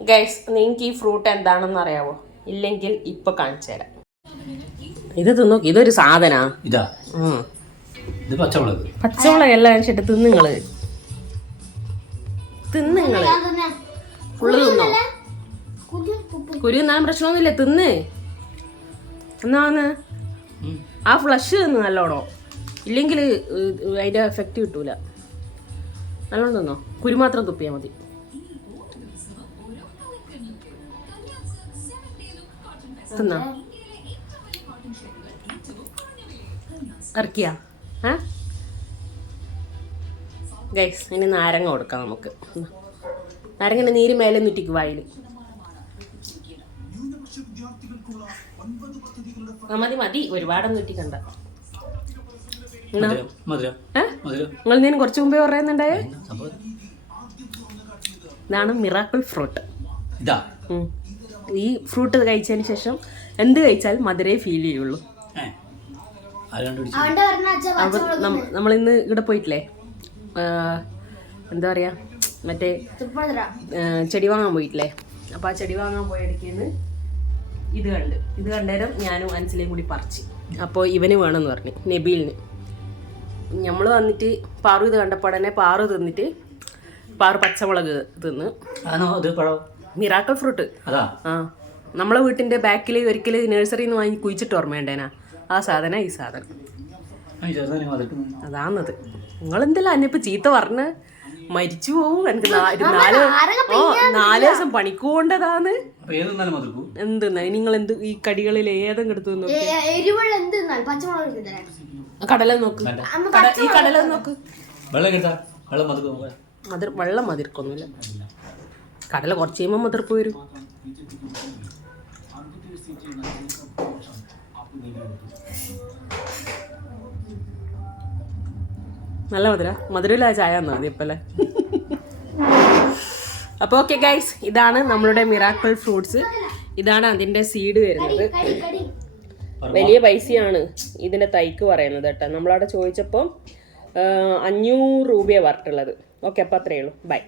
Guys, നിങ്ങൾക്ക് ഈ fruit എന്താണെന്ന് അറിയാവോ? ഇല്ലെങ്കിൽ ഇപ്പൊ കാണിച്ചു തരാം. ഇത് തിന്നോ, ഇതൊരു സാധനാ. ഇതാ ഇത് പച്ചമുളക്. പച്ചമുളക് എല്ലാം കഴിച്ചിട്ട് തിന്നുങ്ങള് ഫുള്ള് തിന്നോ. കുരു തിന്നാൻ പ്രശ്നമൊന്നുമില്ല, തിന്ന് എന്നാന്ന് ആ ഫ്ലഷ് തിന്ന് നല്ലോണോ, ഇല്ലെങ്കിൽ അതിന്റെ എഫക്റ്റ് കിട്ടൂല. നല്ലോണം തിന്നോ, കുരു മാത്രം തുപ്പിയാൽ മതി. തിന്നോ ഇറക്കിയാ ഗൈസ്. ഇനി നാരങ്ങ കൊടുക്കാം നമുക്ക്. നാരങ്ങൻ്റെ നീര് മേലെ നുറ്റിക്ക് വായിൽ. മതി മതി, ഒരുപാടൊന്നും നുറ്റിക്കണ്ട. നിങ്ങൾ എന്തെങ്കിലും കുറച്ച് മുമ്പേ പറയുന്നുണ്ടായേ. ഇതാണ് മിറാക്കിൾ ഫ്രൂട്ട്. ഈ ഫ്രൂട്ട് കഴിച്ചതിന് ശേഷം എന്ത് കഴിച്ചാലും മധുരേ ഫീൽ ചെയ്യുള്ളൂ. നമ്മളിന്ന് ഇവിടെ പോയിട്ടില്ലേ, എന്താ പറയാ, മറ്റേ ചെടി വാങ്ങാൻ പോയിട്ടില്ലേ. അപ്പൊ ആ ചെടി വാങ്ങാൻ പോയ ഇടയ്ക്ക് ഇത് കണ്ടേരം ഞാനും അൻസിലയും കൂടി പറിച്ച്. അപ്പോൾ ഇവന് വേണമെന്ന് പറഞ്ഞു, നബീലിന്. നമ്മൾ വന്നിട്ട് പാറു ഇത് കണ്ടപ്പാടന്നെ പാറു തിന്നിട്ട് പാറു പച്ചമുളക് തിന്ന്. Miracle fruit. ആ, നമ്മളെ വീട്ടിന്റെ ബാക്കിൽ ഒരിക്കൽ നഴ്സറിയിൽ നിന്ന് വാങ്ങി കുഴിച്ചിട്ട് ഓർമ്മയുണ്ടേനാ ആ സാധനം. ഈ സാധനം അതാന്നത്. നിങ്ങളെന്തെല്ലാം അന്നിപ്പോ ചീത്ത പറഞ്ഞ് മരിച്ചു പോവും. എനിക്ക് 4 ദിവസം പണിക്ക് പോകേണ്ടതാന്ന്. എന്തെന്നാ നിങ്ങൾ എന്ത് ഈ കടികളിൽ ഏതെങ്കിലും എടുത്തു കടല നോക്ക്, ഈ കടല നോക്ക്. വെള്ളം മതിർക്കൊന്നുമില്ല. കടല കുറച്ച് കഴിയുമ്പോൾ മതിർപ്പ് വരും. നല്ല മധുരമില്ല ചായ എന്നാ മതി ഇപ്പല്ലേ. അപ്പോൾ ഓക്കെ ഗൈസ്, ഇതാണ് നമ്മളുടെ മിറാക്കിൾ ഫ്രൂട്ട്സ്. ഇതാണ് അതിൻ്റെ സീഡ് വരുന്നത്. വലിയ പൈസയാണ് ഇതിൻ്റെ തൈക്ക് പറയുന്നത് കേട്ടോ. നമ്മളവിടെ ചോദിച്ചപ്പോൾ 500 രൂപയാണ് പറഞ്ഞിട്ടുള്ളത്. ഓക്കെ, അപ്പോൾ അത്രയേ ഉള്ളൂ. ബൈ.